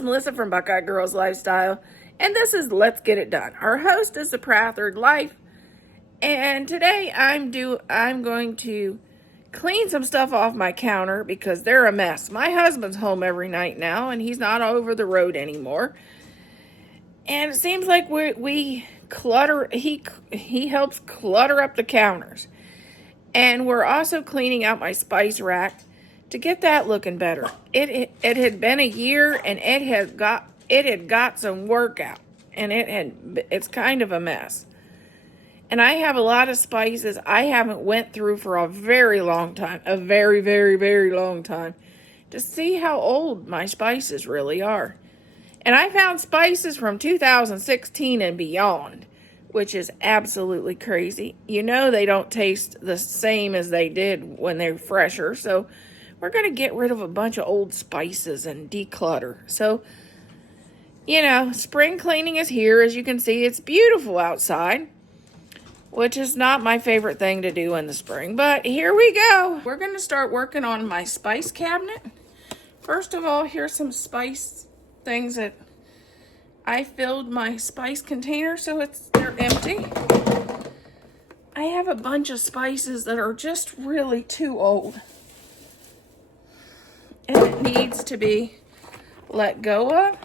it's Melissa from Buckeye Girls Lifestyle, and this is Let's Get It Done. Our host is the Prathard Life, and today I'm going to clean some stuff off my counter because they're a mess. My husband's home every night now, and he's not over the road anymore. And it seems like we clutter. He helps clutter up the counters, and we're also cleaning out my spice rack to get that looking better. It had been a year, and it had got some work out, and it's kind of a mess. And I have a lot of spices I haven't went through for a very long time, a very, very, very long time, to see how old my spices really are. And I found spices from 2016 and beyond, which is absolutely crazy. You know they don't taste the same as they did when they're fresher, so we're going to get rid of a bunch of old spices and declutter. So, spring cleaning is here. As you can see, it's beautiful outside, which is not my favorite thing to do in the spring, but here we go. We're going to start working on my spice cabinet. First of all, here's some spice things that I filled my spice container, so they're empty. I have a bunch of spices that are just really too old, and it needs to be let go of.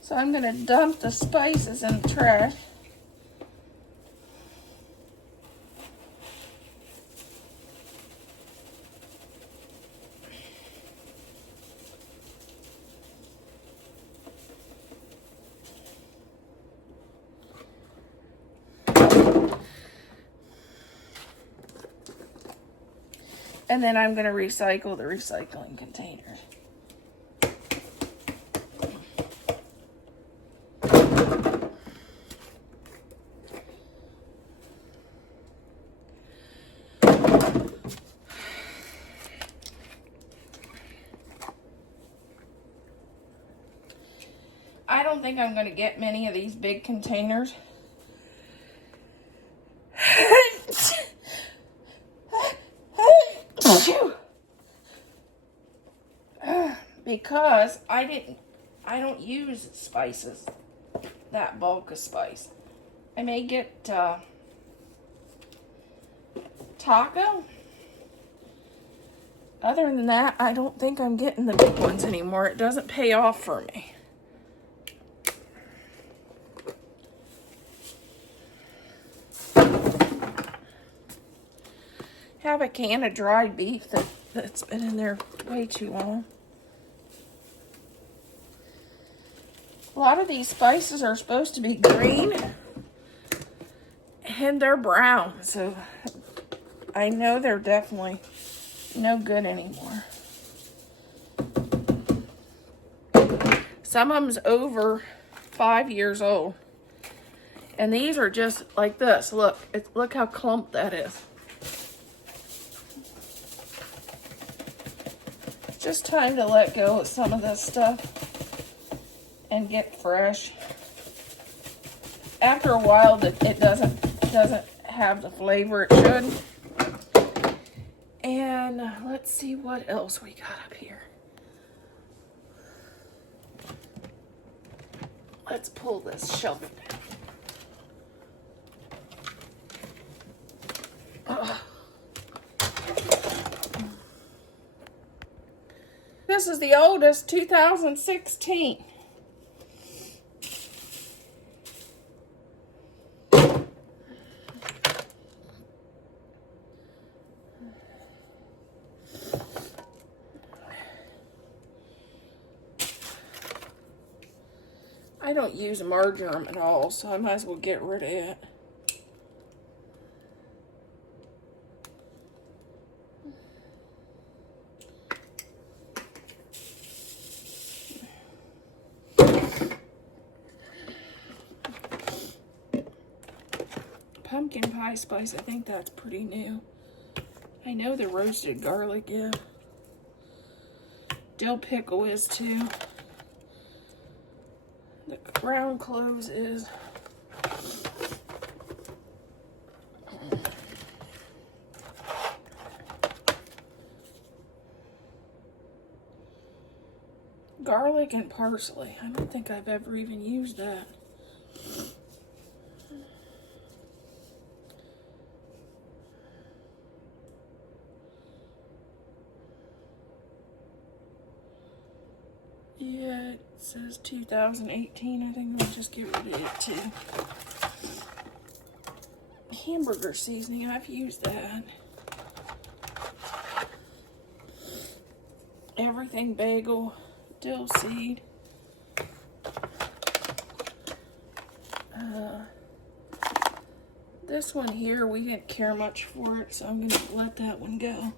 So I'm going to dump the spices in the trash. And then I'm going to recycle the recycling container. I don't think I'm going to get many of these big containers. Because I don't use spices, that bulk of spice. I may get taco. Other than that, I don't think I'm getting the big ones anymore. It doesn't pay off for me. Have a can of dried beef that's been in there way too long. A lot of these spices are supposed to be green, and they're brown, so I know they're definitely no good anymore. Some of them's over 5 years old, and these are just like this. Look how clumped that is. It's just time to let go of some of this stuff and get fresh. After a while, it doesn't have the flavor it should. And let's see what else we got up here. Let's pull this shelf down. This is the oldest, 2016. I don't use marjoram at all, so I might as well get rid of it. Pumpkin pie spice, I think that's pretty new. I know the roasted garlic is. Dill pickle is too. The ground cloves is. Garlic looking parsley. I don't think I've ever even used that. Yeah, it says 2018. I think I'll just get rid of it too. Hamburger seasoning, I've used that. Everything bagel, dill seed. This one here, we didn't care much for it, so I'm gonna let that one go.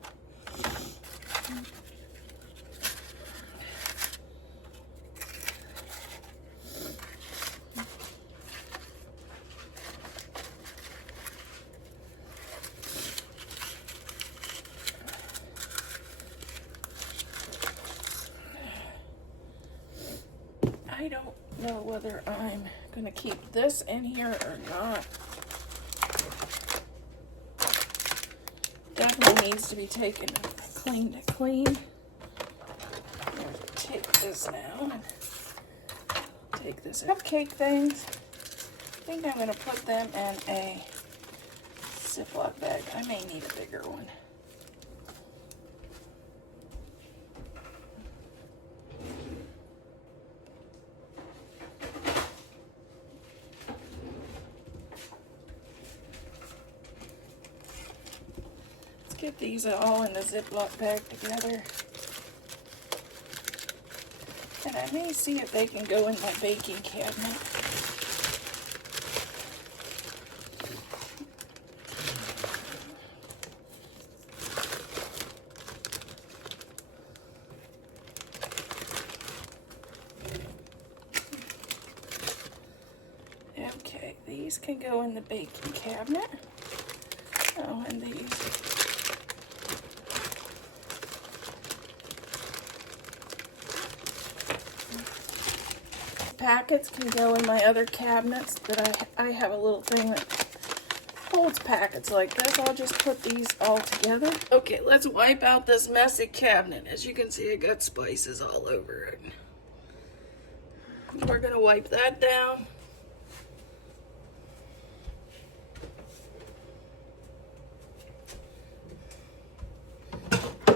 I don't know whether I'm gonna keep this in here or not. Definitely needs to be taken clean to clean. I'm going to take this now and take this cupcake things. I think I'm going to put them in a Ziploc bag. I may need a bigger one. Get these all in the Ziploc bag together. And I may see if they can go in my baking cabinet. Okay, these can go in the baking cabinet. Oh, and these. Packets can go in my other cabinets, but I have a little thing that holds packets like this. I'll just put these all together. Okay, let's wipe out this messy cabinet. As you can see, I got spices all over it. We're gonna wipe that down.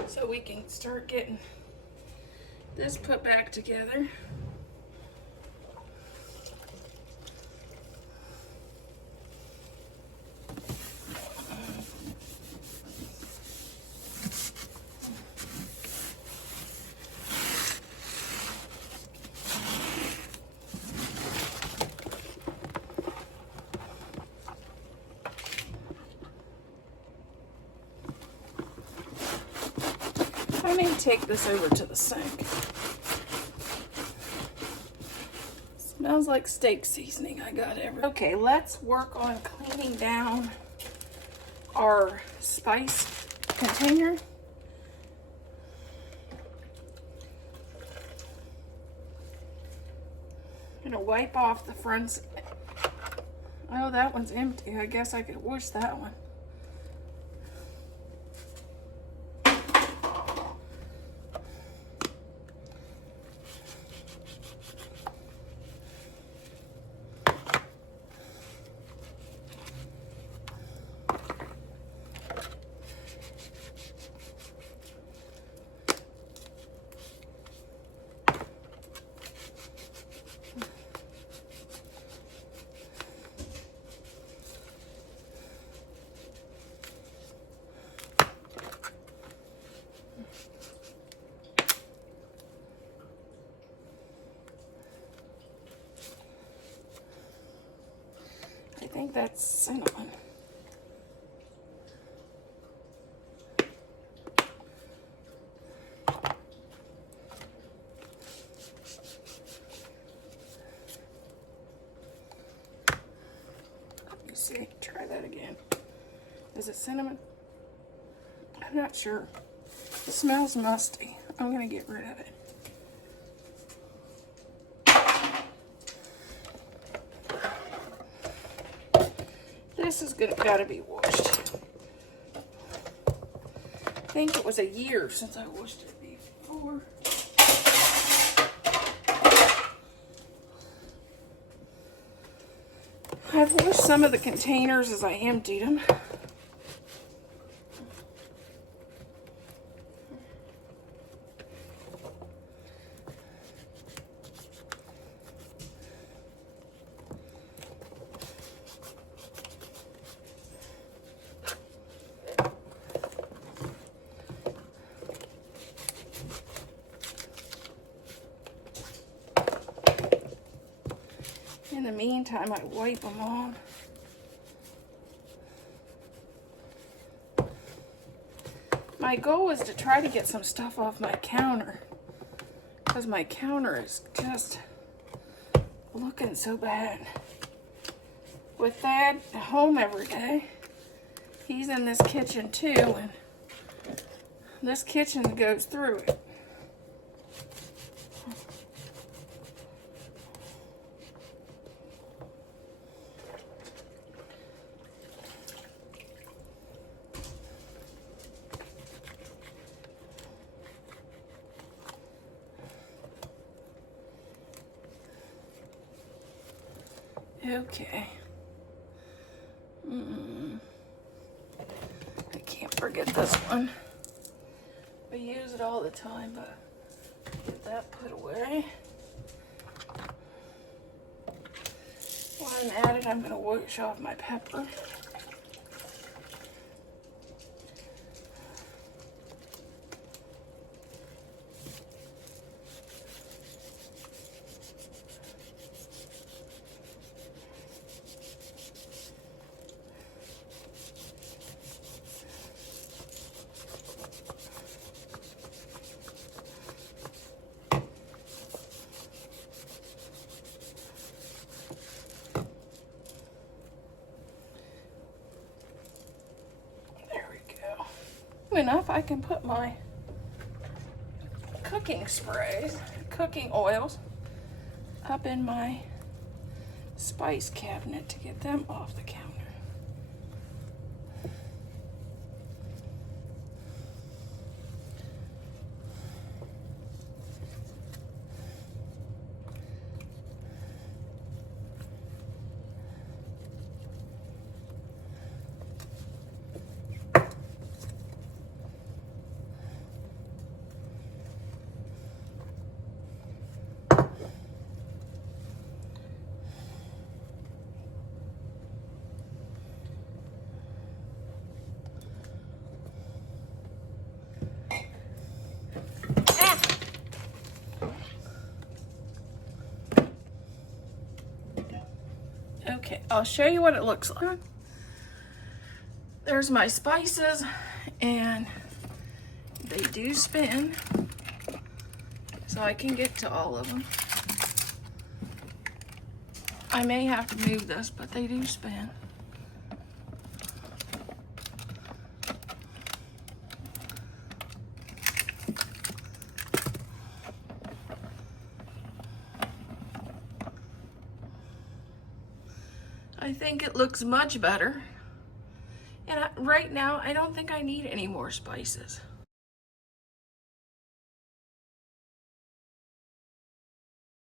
So we can start getting this put back together. I may take this over to the sink. Smells like steak seasoning. I got everything. Okay, let's work on cleaning down our spice container. I'm gonna wipe off the fronts. Oh, that one's empty. I guess I could wash that one. I think that's cinnamon. Let me see, try that again. Is it cinnamon? I'm not sure. It smells musty. I'm gonna get rid of it. This is gotta be washed. I think it was a year since I washed it before. I've washed some of the containers as I emptied them. In the meantime, I wipe them on. My goal is to try to get some stuff off my counter, because my counter is just looking so bad. With Dad home every day, he's in this kitchen too, and this kitchen goes through it. Okay. I can't forget this one. We use it all the time, but get that put away. While I'm at it, I'm going to wash off my pepper. Enough, I can put my cooking sprays, cooking oils up in my spice cabinet to get them off the counter. Okay, I'll show you what it looks like. There's my spices, and they do spin, so I can get to all of them. I may have to move this, but they do spin. I think it looks much better. And right now, I don't think I need any more spices.